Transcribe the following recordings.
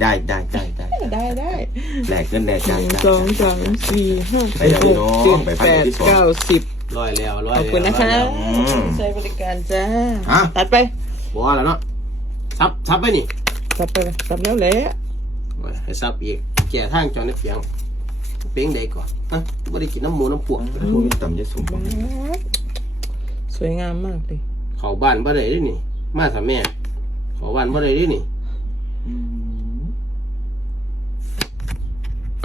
ได้ได้ได้ได้ได้ได้แหลกเงินแหลกหจ่ายนึ่งจ่ายสองสามสี่ห้าไปเดี๋ยวพี่น้องเจ็ดไปพัแปกดที่สองเก้าสิบร้อยแล้วร้อยขอบคุณนะคะอืมใช้บริการจ้าฮะตัดไปบัวแล้วเนาะซับซับไปนี่ตัดไปตัดแล้วแหละให้ซับอีกแก่ทางจอในเปียงเปียงใดก่อนฮะไม่ได้กินน้ำหมูน้ำปวกพวกนี้ต่ำยะสูงสวยงามมากเลยเขาบ้านบ่ได้เด้วยนี่ มาสามแม่เขาบ้านบ่ได้เด้วยนี่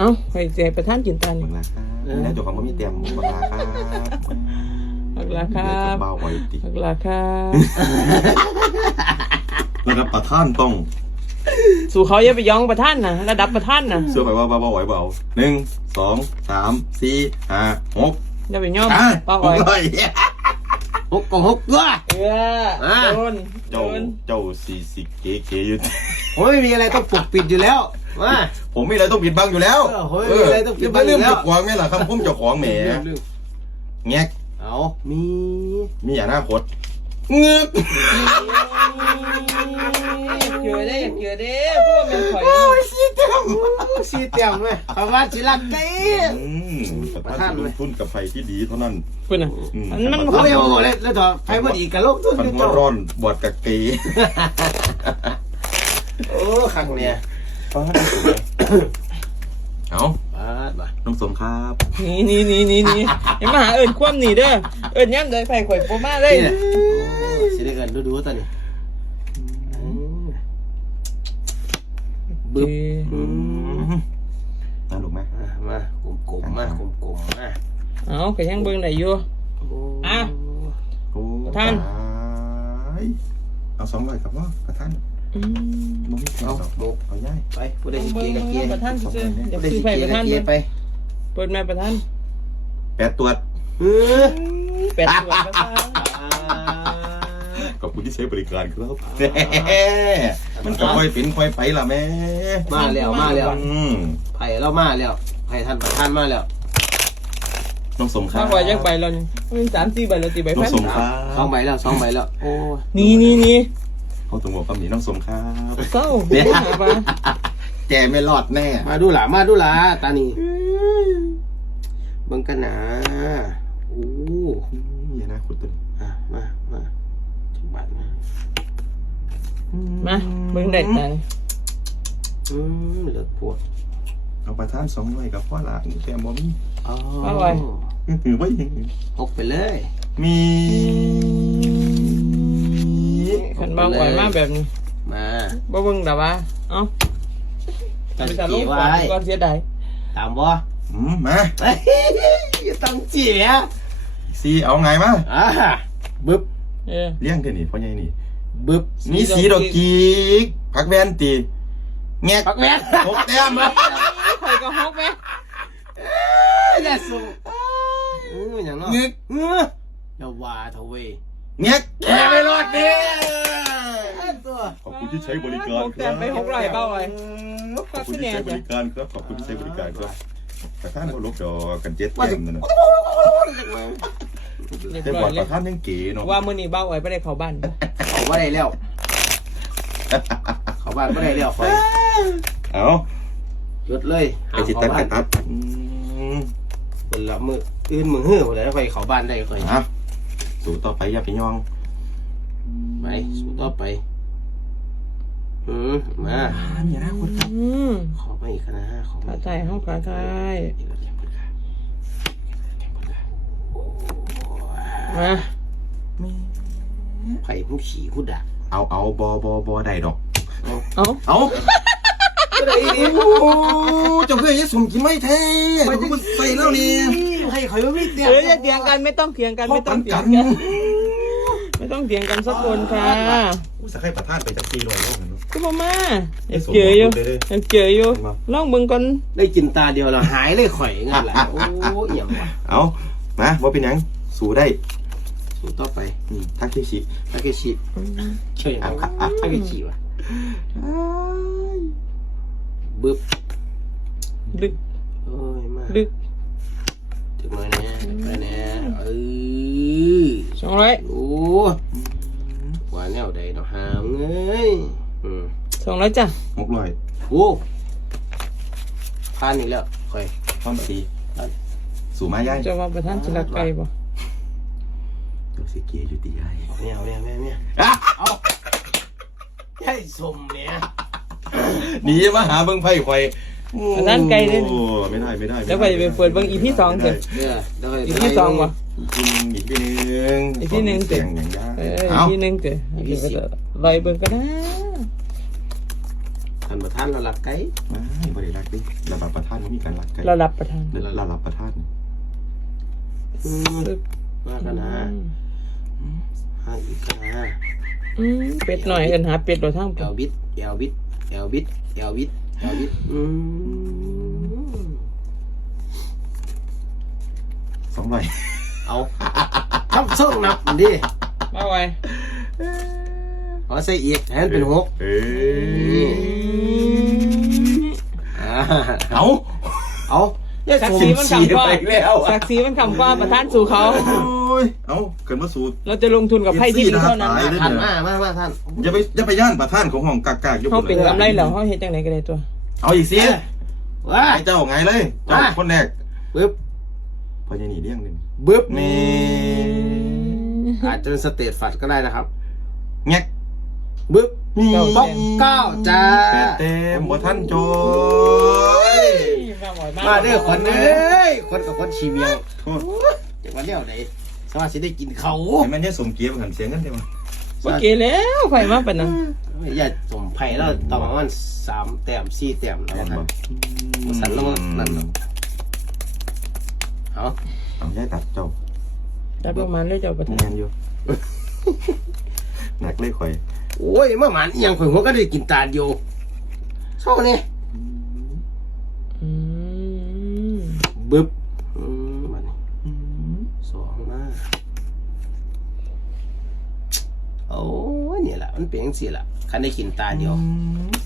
เอ้าใครจะไปท่านกินตาลบังลาครับแล้วตัวของพ่อมีเตรียมบังลาครับหักราครับเบาไว้ติหักราครับระดับประท่านต้องสู่เขาอย่าไปย้องประท่านนะระดับประท่านนะเสื้อไปว่าเบาไหวเบาหนึ่งสองสามสี่ห้าหกอย่าไปย้องอะป้าหอ้อกยร้อยหกก็หกตัว เอออะโดนโดเจ้านเจ้าสี่สิเก๋เก๋อยู่ ผมไม่มีอะไรต้องปกปิดอยู่แล้ว มาผมมีอะไรต้องปิดบังอยู่แล้วเออผมมีอะไรต้องปิดบังอยู่แล้วเรื่องเจ้าของไหมล่ะครับผมเจ้าของแหมเรื่องแงกเอามีมีอนาคตเงือกเกือได้เกือได้พวกมันถอยเอาสีเต็มสีเต็มเลยประมาณสีลักไก่อืมประธานลงทุนกับไฟที่ดีเท่านั้นคุณน่ะอืมอันมันเขาเรียกว่าอะไรแล้วต่อไฟมันอีกกับโลกทุนมันกันหัวเจ้าร้อนบอดกับเกย์โอ้ขังเนี่ย เอาบาดบาดน้องสมครับนี่นี่นี่นี่นี่อย่ามาหาเอิญคว่ำหนีเด้อเอิญย่ำเลยไฟข่อยโปมาเลยนี่แหละสิได้กันดูดูๆตอนนี้บึ๊บอืมน่าหนุกไหมอะมากลมๆมากลมๆมาเอาไปยังเบิ่งไหนอยู่อะ โอ้ประธาน ตายเอาสองร้อยกับว่าประธานอื มึงเอาโบกเอาง่ายไปผู้ใดสิเบิ่เกียร์กับเกียร์ประท่านซื้อเดี๋ยวผู้ใดซื้สิอไฟเกียปร์ระกับท่านเกียร์ไปเปิดแม่ประท่านแปดตัวเออแปดตัวประท่านขอบคุณที่ใช้บริการครับมันก็ค่อยเป็นค่อยไปล่ะแม่มาแล้วมาแล้วอืมไผ่เรามาแล้วไผ่ท่านประธานมาแล้วน้องสมครัข้าบงไว้ยังใบเรานี่มันสามสี่ใบเราตีใบน้อพังนสมครับสองใบแล้วสองใบแล้วโอ้นี่นี่นี่ เขาตรงบอกคำนี้น้องสมครับเศร้าเนี่ยหาปลาแกไม่รอดแน่ มาดูหล่ะมาดูหล่ะตานี่เบิ่งกันนะโอ้อย่านะคุณตุนอะมามาจังบาทนะมาเบิ่งได้ตังอืมเลิกปวดเอาประทานสองร้อยกับพ่อหลานแกบอมี่อ๋อหือไว้หกไปเลย มีขัน บางไหวมากแบบนี้มาบ่เบิ่งแต่ว่าเอ้าตั้งไปแต่ลจีงไว้ก่อนก่อนเสียดายตามบ่อืมมาเฮ้ยตั้งจีอะสีเอาไงมาอ่าบึ๊บเออ เลี้ยงเท่านี่พ่อใหญ่นี่บึ๊บมีสีดอกกีกผักแวนตีแงกปักแม่นหกแต้มมาข่อยก็ฮอกไหมอย่าสูงเอออย่างเนาะงึกเอออย่าว่าเถอะเว้ยแงกแกไม่รอดดิตัวขอบคุณ ที่ใช้บริการหกแต้มไปหกร้อยเบ้าไว้ขอบคุณที่ใช้บริการครับขอบคุณที่ใช้บริการครับประธานเขาลบดอกกันเจ็ดว่าแต้จะมนั่นนะเรียบแต่ร้บออยกเลปยระธานยังเก๋เนาะว่ามื้อนี้เบ้าไว้บ่ได้เข้าบ้านบ่เขาว่าได้แล้ว เขาบ้านไม่ได้แล้วคอยเอาหยุดเลยไปจิตตัดกันตัดอืมเป็นละมืออื่นมือหื้อคนไหนคอยเขาบ้านได้คอยอะสู่ต่อไปอย่าไปย่องไปสู้ต่อไป อืมมามีอนาคตครับอืมขอมาอีกนะขอมาขาไทยห้องขาไทยอีกแล้วเต็มปากกาเต็มปากกามาไผ่ผู้ขี่ผู้ด่าเอาเอาบอบอบอได้ดอก เอ้าเอาก็ได้ดีโอ้เจ้าเพื่อนยังสมกินไม่แท้ดูมันใส่แล้วนี่ให้คอยไม่เตี้ยเอออย่าเถียงกันไม่ต้องเถียงกันพ่อไม่ต้ปัองนเถียกังนกันไม่ต้องเถียงกันสักคนค่ะอู้สักให้ประธานไปจากซีลอยโลกเนาะ คือบ่มาอยากเจออยู่อยากเจออยู่ลองเบิ่งก่อนได้กินตาเดียวแล้วหายเลยข่อยงั้นแหละโอ้ยอย่างวะเอามาว่าเป็นหยังสู้ได้สู้ต่อไปอืมทักที่ชิทาเกชิเฉยเอาทาเกชิวะบึ๊บลึกโอ้ยมาลึกถึงมาแน่ไปแน่เออสองร้อยโอ้ว่าแนวใดเนาะหามเงย อืมสองร้อยจ้ะหกร้อยโอ้ผ่านอีกแล้วค่อยท่อนสีสู่มาย่ายจะว่าประธานจิรักไก่บ่ตัวสีเกียอยู่ตีย่ายเนี่ยเนี่ยเนี่ยเนี่ยเอาใช่สมเนี่ยหนีมาหาเบิ่งไพ่ข่อยประธานไก่เด้โอ้ไม่ได้ไม่ได้แล้วไปไปเปิดเบิ่งอีพีสองเถอะเออแล้วก็อีพีสองบ่อีกทีหนึงอีกทีหนึ่งเสียงอย่างยากเออเอาอีพีหนึงเถอะเดี๋ยวก็จะลอยเบิ่งก็ได้ ท่านประธานเราหลักไก่ไม่บริรักดิระบาดประทานมันมีการรักไก่เรารับประทานระรับประทานอืมปึ๊บมากันนะหาอีกกันนะอืมเป็ดหน่อยเอินหาเป็ดโดยทางเอผมลบิดเอลบิดเอลบิดเอลบิดเอลบิดอืมสองร้อยเอาทำส่งนับดิมาไว้ เอาใส่อีกแทนเป็นหกเอ้ยอ่าเอาเอาเนี่ยสักสมสีมันสีคำกว่าไปแล้วสักสีมันคำกว่าประทานสู่เขา โอ้ยเอาเกินมาสูตร เราจะลงทุนกับไพ่ที่ดีเท่านั้นตายเลยท่านมามามาท่านอย่าไปอย่าไปย่านประทานของห้องกากากๆอยู่เขาเป็นกำไรเหรอเขาเฮ็ดจังไหนก็ได้ตัว เอาอีกสิว้า ไอ้เจ้าไงเลยเจ้าว่าคนแรกปึ๊บพอจะหนีเลี้ยงหนึ่งบึ๊บนี่อาจจะเป็นสเตทฟัดก็ได้นะครับ แงก บึ๊บนี่ป๊อกเก้าจ้าเต็มบ่ท่านโจยมาเด้อคนเอ้ยคนกับคนชีเมียงโทษจังหวะเลี้ยวไหนสวัสดีได้กินเขาไอ้แม่เนี่ยสมเกียร์กันเสียงกันได้มั้ยโอเคแล้วไฟมาเป็นนั้นอย่าสมไผ่แล้วต่อมามันสามแต้มสี่แต้มแล้วแม่นคบ่รับสันแล้วก็นั่นเนาะเอาเอาย้ายตัดเจ้ารับลงมาเลยเจ้าประธาแมนนอยู่หนักเลยข่อย โอ้ยเมื่อหมันอิหยังข่อยหัวก็ได้กินตาดอยู่เท่านี้อืมบึ๊บอืมมานี่สองมาโอ้ยนี่แหละมันเป็นจังซี่ล่ะคันได้กินตาเดียว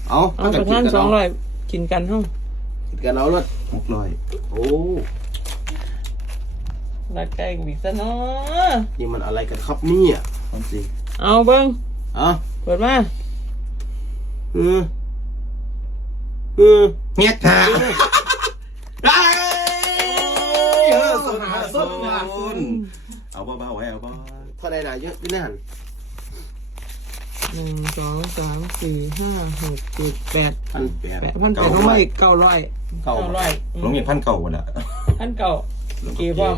เอาเอาประธานสองร้อยกินกันเฮ้ากินกันเอารถหกร้อยโอ้รักไก่กูอีกซะเนาะนี่มันอะไรกันครับเนี่ยความจริงเอาเบิ้ง เอะเปิดมาเออเออเงียบค่ะไอ้เออสนหาสนหาเอาเบาๆไว้เอาเบาเท่าไรนะเยอะพี่นั่นหนึ่งสองสามสี่ห้าหกเจ็ดแปดพันแปดแปดพันแปดลงมาอีกเก้าร้อยเก้าเก้าร้อยลงมีพันเก่าหมดละพันเก้ากี่พร้อม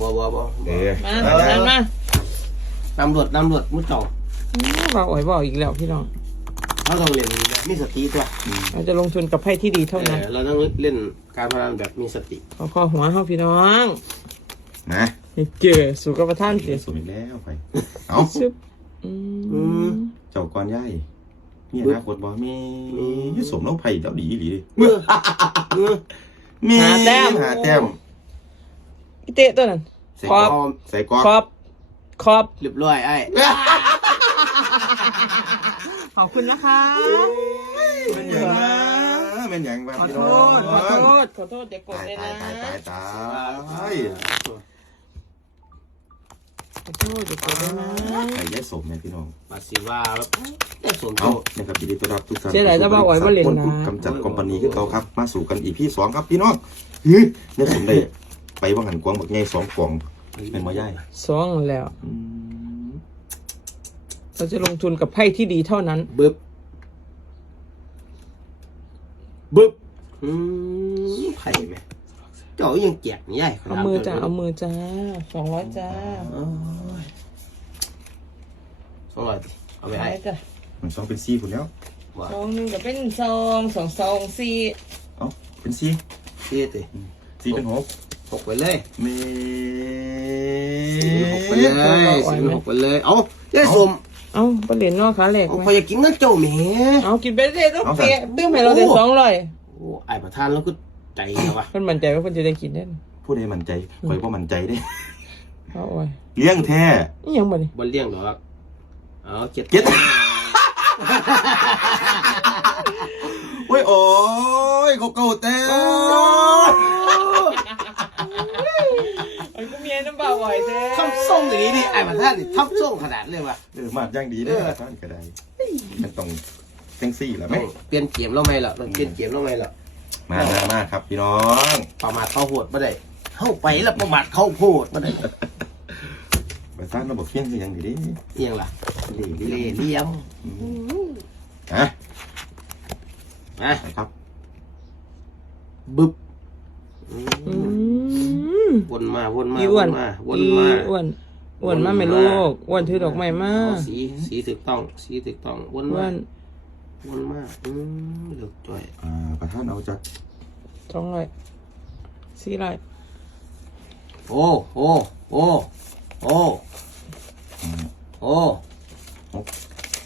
บ่บ่บ่เอ๊ะมาประธานมาตำรวจตำรวจมุดจ่องอืม บอกอ่อยบอกอีกแล้วพี่น้องเราต้องเล่นแบบมีสติตัวเราจะลงทุนกับไพ่ที่ดีเท่านั้นเออเราต้องเล่นการพนันแบบมีสติขอข้อหัวเฮาพี่น้องนะนี่เจอสู่กับประธานสิเดี๋ยวสมอีกแล้วไปเอาชึบอืมเจ้าก้อนย่ายมีอนาคตบ่มีมีสมแล้วไผ่แล้วดีดีเมื่อเมื่อมีหาแต้มอีเตะตัวนั้นใส่คกรรออบบใส่กรอบขอบขอบเรียบร้อยไอ้ ขอบคุณนะคะ เป็นอย่างนะเป็นอย่างแบบขอโทษ ขอโทษ ขอโทษอย่ากดตายเลยตานะยตายตายตายขอโทษอย่ากดเลยนะไก่ย่ายสมเนี่ยพี่น้องปาสิว่าแบบได้สมเอาโตนะครับยินดีต้อนรับทุกท่านเสียดายจะบอกไว้ว่าเรียนนะกำจัดคอมพานีขึ้นเราครับ มาสู่กันอีพีสองครับพี่น้องเฮ้ยเนี่ยสมได้ไปว่าหันกวางบักไงสองกล่องเป็นมาย่ายสองแล้ว อืม เราจะลงทุนกับไพ่ที่ดีเท่านั้น บึ๊บ บึ๊บ อืมไผ่ไหมเจ้ายังแจกนี่ยัยเอามือจ้าเอามือจ้าสองร้อยจ้าสองร้อยเอาไปไปให้จ้ะมันสองเป็นซีคุณแล้วว่าสองหนึ่งก็เป็นสองสองสองสี่เอ้าเป็นซีเสียติซีเป็นหกหกไปเลยเมสี่เป็นหกไปเลยสี่เป็นหกไปเลย เอาได้สม เอาไปเหรียญนอกขาแหลกเอาไหไปมอยากกินนั่นเจ้าแหม่เอากินไปเรื่อยๆต้องเปียตื้มให้เราได้สองร้อยโอ้ไอ้ประธานแล้วก็ใจนะวะคนมั่นใจว่าคนจะได้กินแน่นผู้ใดมั่นใจคอยว่ามั่นใจได้เอาโอ้ยเลี้ยงแท้ นี่ยังบ่ดิบนเลี้ยงดอกเอาเจ็ดเก็ตโอ้ยโอ้ยเขาเก่าแต้ ป่าบ่อยแท้ทำส่งอย่างนี้ดิไอ้ประธานนี่ทำส่งขนาดเลยวะ เออมาดย่างดีเด้อท่านก็ได้มันต้องเซ็งซี่แล้วไหมเปลี่ยนเกมแล้วไหมล่ะมันเปลี่ยนเกมแล้วไหมล่ะ มามามาครับพี่น้องประมาทเขาโหดมาได้เข้าไปแล้วประมาทเขาโพดมาได้ไปสร้างระบบเพี้ยนคือยังดีดิเอียงล่ะเล่เล่เล่เหลี่ยมอะนะครับบึบอืม วนมาวนมาอีอ้วนมาวอีนมาอ้วนอ้วนมาไหมลูกอ้วนถือดอกไม้มาอ๋อสีสีถูกต้อง สีถูกต้องวนอ้วมานวนมาอืมเลือกจ่อยอ่าประธานเอาจากสองร้อยสี่ร้อยโอ้โอ้โอ้โอ้โอ้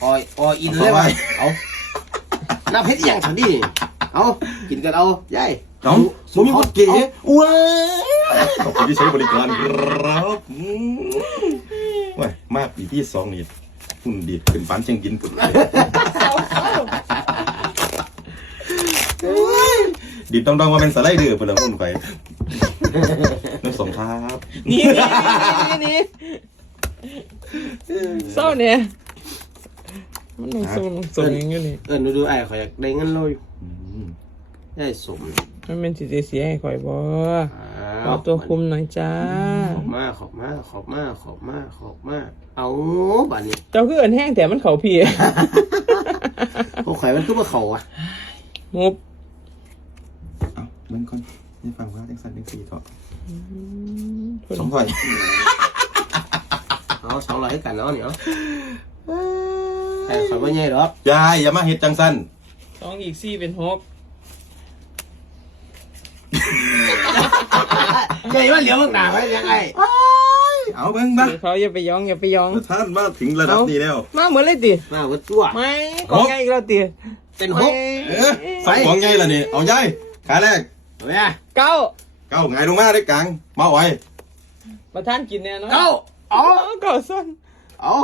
ออยออยอินเลยวะเอาน้ำเพชรยังสันดิเอากินกันเอายายน้องสมมีคนเก๋ว้าย ขอบคุณที่ใช้บริการครับอืมว้ายมากปีที่สองนี่หุ่นดีดขึ้นปานเชียงกินปุ่นดีดต้องต้องมาเป็นสไลเดอร์เพื่อนหุ่นไปน้องสมครับนี่นี่นี่นี่เศร้าเนี่ยมันลงส่งลงส่งอย่างเงี้ยนี่เออดูดูไอ้ขอยอยากได้เงินเลยอืมได้สมมันเป็นสิเสียให้ข่อยบ่อ้า ขอตัวคุมหน่อยจ้า ขอบมาขอบมาขอบมาขอบมาขอบมาเอาบัดนี้เจ้าคือเอินแห้งแต่มันเขาพี่พวกข่อยมันคือมาเขาอะงบเอาเบิ่งก่อนนี่ฟังว่าจังสันจังสี่ต่อพุ่นสองถ้อยเอาสองร้อยให้กันเนาะเนี่ยแต่ข่อยว่าใหญ่หรอกยายอย่ามาเฮ็ดจังสันสองอีกสี่เป็นหก ใหญ่ว่าเหลียวมึงหนาไว้ยังไงเอาเบิ่งบ้าเขาอย่าไปยองอย่าไปยองท่านมาถึงระดับนี้แล้ว มาเหมือนเลยติมาวัดตัวไม่กองใหญ่อีกแล้วติเป็นหกเออสองของไงล่ะนี่เอายายขาแรกเอาไงเก้าเก้าไงลงมาได้กลางมาไว้ประธานกินเนี่ยเนาะเอาเอาเอาเก้าส้นเอา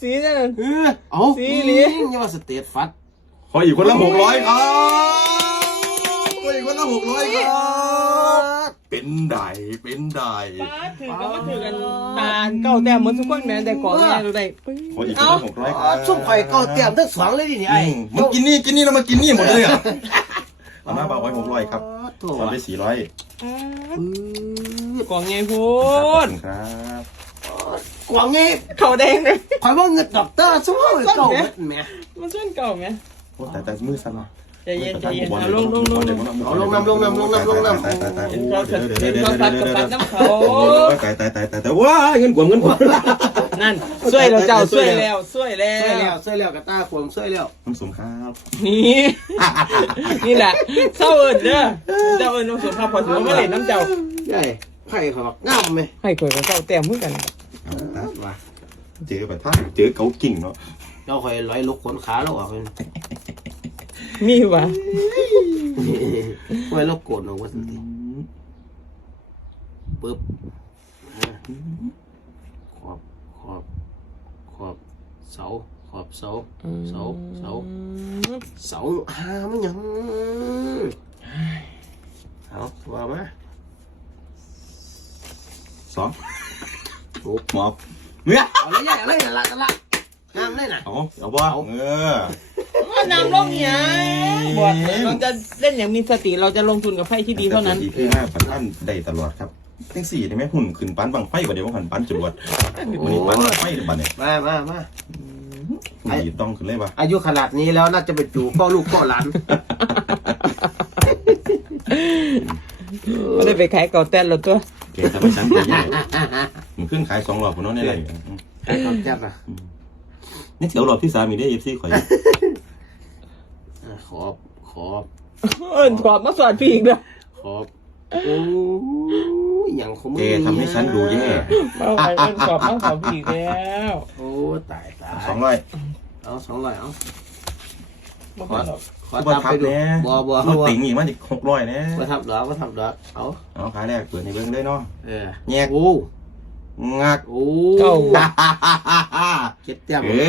สีนั่นเออเอาสี่เหรียญอย่าว่าสเตทฟัดขออีกคนละหกร้อยครับขออีกคนละหกร้อยครับ เป็นไดเป็นไดป้าถือก็มาถือกันตาลเก้าแต้มเหมือนทุกคนแม่แต่กองใหญ่ดูได้ปึ๊งขออีกคนเอาละหกร้อยคอ๋อรับซุ่มข่อยเก็เตรียมทั้งสองเลยดิเนี่ยไอ้อืมมึงกินนี่กินนี่แล้วมากินนี่หมดเลยอะเอามาบ่าวไว้หกร้อยครับโถ่ตอนไปสี่ร้อยกองใหญ่โพูขอบดคุณครับกวางงี้เขาแดงเลยข่อยว่าเงินดอกเตอร์สู้เก่าเงินแหม่มันส้นเก่าไหมโอ้แต่แต่มือสั่นเนาะใจ เย็นใจเย็นเอาลงลงลงลงเอาลงน้ำลงน้ำลงน้ำลงน้ำตายตายตายเห็นโอ้เขาเดี๋ยวเห็เดี๋ยนวเดี๋ยวเขาเดี๋ยวตัดเดี๋ยวกับเดี๋ยวตัดน้ำเขาโอ้ยตายตายตายตายแต่ว้ายเงินกว่าเงินกว่านั่นช่วยเราเจ้าช่วยแล้วช่วยแล้ช่วยแล้ววช่วยแล้วกับตาขวงช่วยแล้วน้ำสมครับนี่นี่แหละเศร้าเอิญเด้อเจ้าเอิญน้องสุภาพพอถือว่าไม่เล่นน้ำเจ้าใหญ่ไข่เขาบอกงามไหมให้ข่อยกับเจ้าแต้มเหมือนกันเอาตายว่าเจอแบบท่าเจอเกากิ่งเนาะเจ้าคอยร้อยลุกขนขาแล้วอะเพิ่น มีวะไว้ลุกโกนออกว่าสันติปึ๊บขอบขอบขอบเสาขอบเสาเสาเสาเสาหามันยังเอาว่ามาสองโอ้หมอบเนี่ยเอาเลยใหญ่เอาเลยนั่นละนั่นละ งามเลยน่ะเอาเอาบ่เออมันนำลงยังบอดเราจะเล่นอย่างมีสติเราจะลงทุนกับไพ่ที่ดีเท่านั้นอีพีห้าปันท่านได้ตลอดครับเต็งสี่ได้ไหมหุ่นขึ้นปันบังไฟกว่าเดี๋ยวหันปันจรวดวันนี้ปันบังไฟหรือปันเนี่ยมามามาหุ่นดีต้องขึ้นเลยปะอายุขนาดนี้แล้วน่าจะไปจูพ่อลูกพ่อหลานไม่ได้ไปขายเก่าแต้นแล้วตัวเก๋ทำไมฉันตัวใหญ่มันขึ้นขายสองรอบคนน้องในไรใครเขาจับอะ นี่เสียวรอบที่สามมีได้เอฟซีข่อยอะขอบขอบเอิญขอบมาสอนพี่อีกเด้อขอบโอ้ยอย่างของมึงเก๋ทำให้ฉันดูแย่เอาไปเอิญขอบมาสอนพี่อีกแล้วโอ้ตายตายสองร้อยเอาสองร้อยเอาบ่พอหรอกขอบ่ทำทัไปบดูแน่บัวบัวมับันวติ่งอีกมันอีกหกร้อยแน่บัวทำดอกบัวทำดอกเอาเอาขายแรกเปิดในเบิ้งได้เนาะเออแยกโอ้ งักโอ้เก้าเจ็ดเต็มเอ้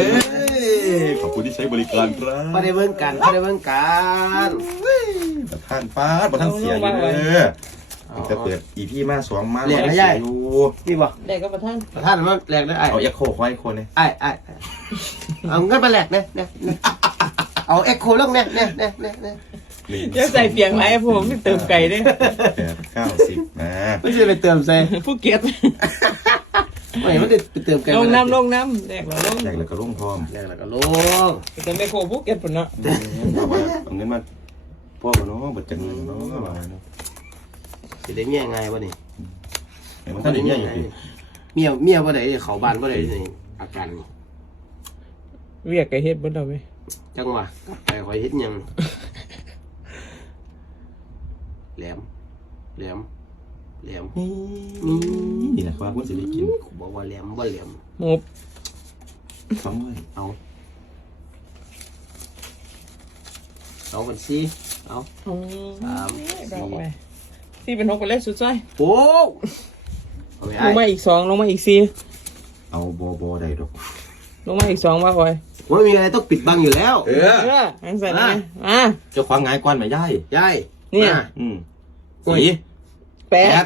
ยขอบคุณที่ใช้บริการครับไม่ได้เบิ่งกันไม่ได้เบิ่งกันประธานฟ้าประธานเสียอยู่เด้อจะเปิดอีพี่มาสองมาอยู่นี่บ่ได้ก็ประท่านท่านมันแหลกได้ไอ้เอาเอ็กโคควายโคเลยไอ้ไอ้ไอ้เอาเงินมาแหลกเนี่ยเนี่ยเนี่ยเอาเอ็กโคลงเนี่ยเนี่ยเนี่ยเนี่ยเนี่ย หนึ่งเดี๋ยวใส่เปียงไรผมไม่เติมไก่ด้วยแปดเก้าสิบมาไม่ใช่ไปเติมใส่ผู้เกียรติไม่ไม่ได้ไปเติมกันลงน้ำลงน้ำแดกเราลงแจกแล้วก็ร่วงพร้อมแรกแล้วก็ลงแต่ไม่โคผู้เกียรติปุ่นเนาะเอาไว้เอาเงินมาพ่อกับน้องบัดจังเงินเนาะว่าเนาะสิได้เมียไงวะนี่เห็นมันท่านได้เนี่ยอยู่ดิเมียเมียว่าไหนเขาบ้านว่าไหนนี่อาการนี่เวียกไก่เฮ็ดบ่ได้ไหมจังหวะกลับไปคอยเฮ็ดหยัง แหลมแหลมแหลมนี่นะครับคุณสิริกินกูบอกว่าแหลมบ่แหลมหมบสองเลยเอาเอากันสิเอาสามสี่ดอกไปสี่เป็นหกไปเลยสุดซอยโอ้เอาไปลไอ้งมาอีกสองลงมาอีกสี่เอาบอบอได้ดอกลงมาอีกสองมาคอยว่ามีอะไรต้องปิดบังอยู่แล้ว เอเออออันใส่ได้อะเจ้าควางงายกวนไม่ได้ยาย เนี่ยมาอืมโอ้ยสีแปแปดด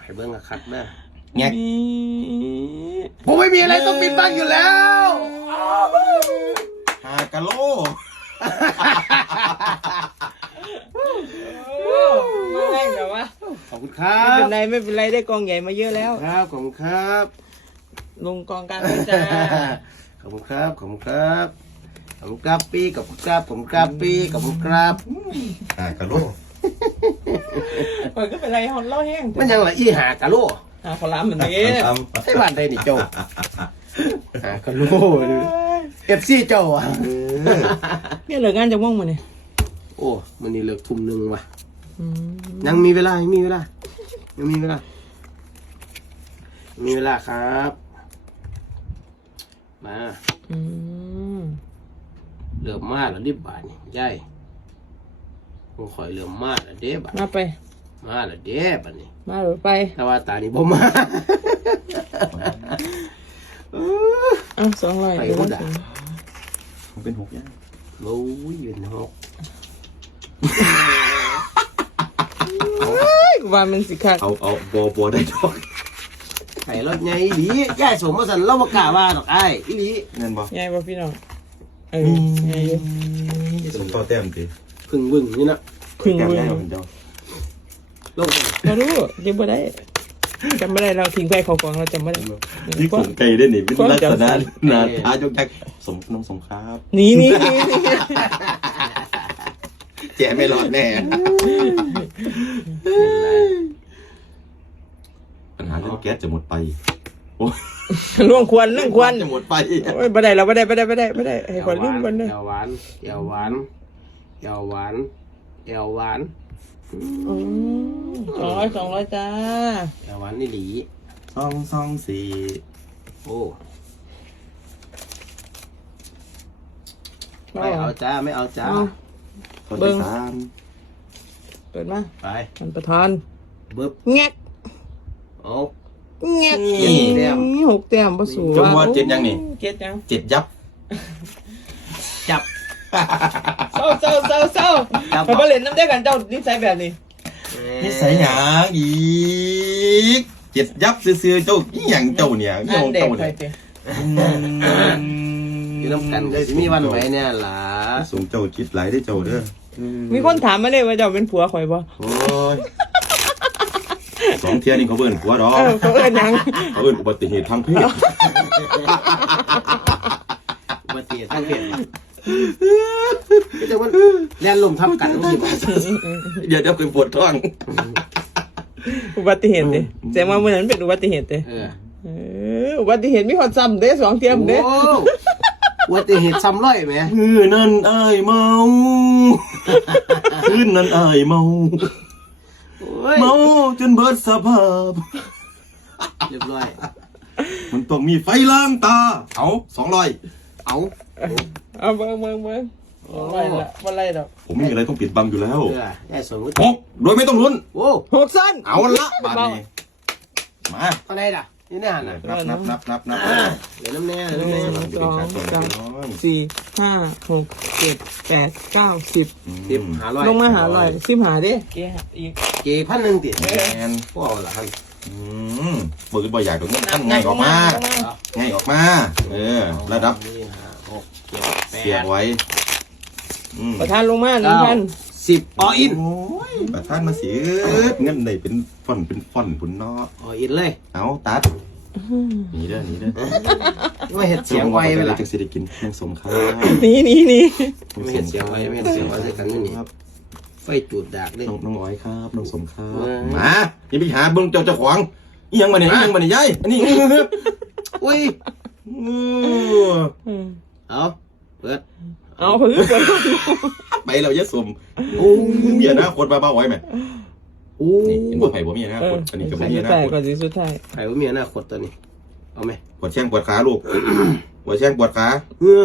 ให้เบิ้งอะคัดนะแงกผมไม่มีอะไรต้องปิดบังอยู่แล้วหากะโลไม่ได้แต่ว่าขอบคุณครัไม่บเป็นไรไม่เป็นไรได้กองใหญ่มาเยอะแล้ว ครับขอบคุณครับ ลงกองกลางเลยจ้า ขอบคุณครับขอบคุณครับ ขอบคุณครับปีขอบคุณครับผมครับปีขอบคุณครับหากะโลเปิดก็เป็นไรฮอนเล่าแห้งมันยังไงอีหากะโลหาขอล้ำเหมือนนี้ตามใช่บ้านใดนี่เจ้าหากะโลเอฟซีเจ้าอะเนี่ยเหลืองานจะม่วงมาเนี่ยโอ้มันนี่เลิกทุ่มหนึ่งว่ะอืมยังมีเวลายังมีเวลายังมีเวลายังมีเวลาครับ มา อืมเริ่มมาแล้วรีบบาทนี่ยายผมคอยเริ่มมาแล้วเด้บาดมาไป มาแล้วเด้บาดนี่มาหรือไปแต่ว่าตานี่บ่มาอะสองร้อยไปเดี๋ยวพูเราดอะสิมันเป็นหกอย่างโอ้ยเป็นหกเฮ้ยว่ามันสิคักเอาเอาบอบอได้ดอกไข่รถใหญ่อีหลียายสมมาสันเราบ่กล้าว่าดอกไอ้ายอีหลีเงินบอใหญ่ป่ะพี่น้อง เออใหญ่อยู่สมต่อแต้มตีพึ่งบึ้งนี่นะครึ่งแก้มเว้ยได้เอาเดียวลงไปเรารู้จำไม่ได้จำไม่ได้เราทิ้งไปเขากองเราจำไม่ได้นี่ผมไก่ได้หนิเป็นลักษณะนาทายกยักษ์สมน้องสงครับหนี่นี่นี่แจไม่รอดแน่ปัญหาเรื่องแก๊สจะหมดไปโอ้ย ล่วงควรล่วงควรจะหมดไปโอ้ยไม่ได้เราไม่ได้ไม่ได้ไม่ได้ไม่ได้ให้คนลืมกันเลยแอวหวานแอวหวานแอวหวานแอวหวานสองร้อยสองร้อยจ้าแอวหวานนี่หลีสองสองสี่โอ้ไม่เอาจ้าไม่เอาจ้าเอาคนที่สามเปิดมาไปท่านประธานเบิบแงกเอาแงกนี่แต้ม หกแต้มประสูจงว่าเจ็ดยังนี่เจ็ดยังเจ็ดยับ จับ เศร้าเศร้าเศร้าเศร้าครับ ไปเล่นน้ำได้กันเจ้านิสัยแบบนี้นิสัยหยางอีกเจ็ดยับซื่อๆเจ้าอีหยังเจ้าเนี่ยอัเจ้านเด็กเจ้าไปเนี่ยเจ้อยู่น้ำกันก็สิมีวันไหวเนี่ยล่ะสมเจ้าคิดหลายได้อเจ้าเด้อมีคนถามมาเลยว่าเจ้าเป็นผัวข่อยบ่โอ้ย สองเที่ยนี่เขาเบิ่นผัวดอกเออเขาเอิ้นหยัง เขาเบิ่นอุบัติเหตุทางเพศอุบัติเหตุทางเพศก็จะมันแล่นลมทับกันทั้งทีมเดี๋ยวเดี๋ยวเป็นปวดท้องอุบัติเหตุเด้แสดงว่าเมื่อนั้นเป็นอุบัติเหตุเด้เออเอออุบัติเหตุมีคนซ้ำเด้สองเทียมเด้โอ้อุบัติเหตุซ้ำร้อยไหมมือนั่นอายเมาคืนนั้นอายเมา โอ้ยเมาจนเบิดสภาพ เรียบร้อยมันต้องมีไฟล้างตา เอาสองร้อยเอาเอาเบิ่งเบิ่งเบิ่งอะไรละบ่ไรดอกผมไม่มีอะไรต้องปิดบังอยู่แล้วเออได้สมมติหกโดยไม่ต้องลุ้นโอ้หกสั้นเอาละบาทนี้มาเท่าไหรล่ะ นี่แน่น่ะนับนับนับนับนับเหลือน้ำแน่เหลือหน้ำนึ่แน่งสองสามสี่ห้าหกเจ็ดแปดเก้าสิบสิบหาร้อยลงมาหาลอยสิบหาเด้เกี่ยอีกเกี่พันหนึ่งติแมนพวกเอาละท่านอืมปืนบ่อยากตรงนี้ท่านง่ายออกมาง่ายออกมา เออ ระดับนี่ห้าหกเจ็ดแปเสียไว้อืมประธานลงมาหนึ่งเก้าพัน สิบออินโอ้ยประธานมาเสียเงินได้เป็นฟอนเป็นฟอนพุ่นเนาะออินเลยเอาตัดหนีเด้อหนีเด้อไม่เห็นเสียงไวไปละจังสิได้กินแมงสมครับหนี่นี่นี่ไม่เห็นเสียงไวไม่เห็นเสียงไวด้วยกันนี่นี่ครับไฟจูดดากเลยน้องน้องอ้อยครับน้องสมครับเออมาอย่าไปหาเบิ่งเจ้าเจ้าของอีหยังมาเนี่ยอีหยังมาเนี่ยยายอันนี้อื้อหืออุ้ยอื้ออืมเอาเปิด เอาผือเปิดก่อนไปแล้วยายสมโอ้มีอนาคตบ้าๆไว้ไหมโอ้นี่เห็นว่าไผ่บ่มีอนาเอคอตอันนี้ก็บ่สุมีดอนาท้ายคตก่อนสิสุดท้ายใครว่ามีอนาคตตัวนี้ เอาไหมปวดแข้งปวดขาลูกปวดแข้งปวดขาเออ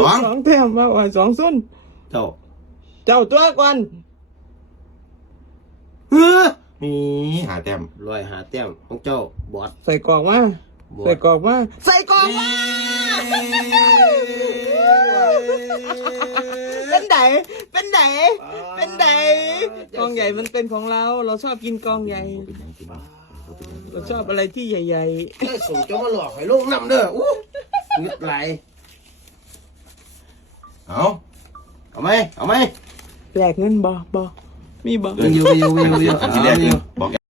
สองสองแต้มว่าว่าสองส้นเจ้า เจ้าตัวก่อนเออมีหาแต้มลอยหาแต้มของเจ้าบอดใส่กรอกมาบอ ใส่ดกรอกมาใส่กรอกมาเป็นไดเป็นไดเป็นไดกองใหญ่มันเป็นของเรา เราชอบกินกองใหญ่เป็นหยังกินบ้างเอาเป็นหยังกินเราชอบอะไรที่ใหญ่เอ้ยส่งเจ้ามาหลอกให้ลูกนำเด้ออู้งึดไหลเอาเอาไหมเอาไหมๆแปลกเงินบ่บ่มีบ่มีอยู่มีอยู่มีอยู่มีอยู่อันที่แรกมีนี่อยู่บอก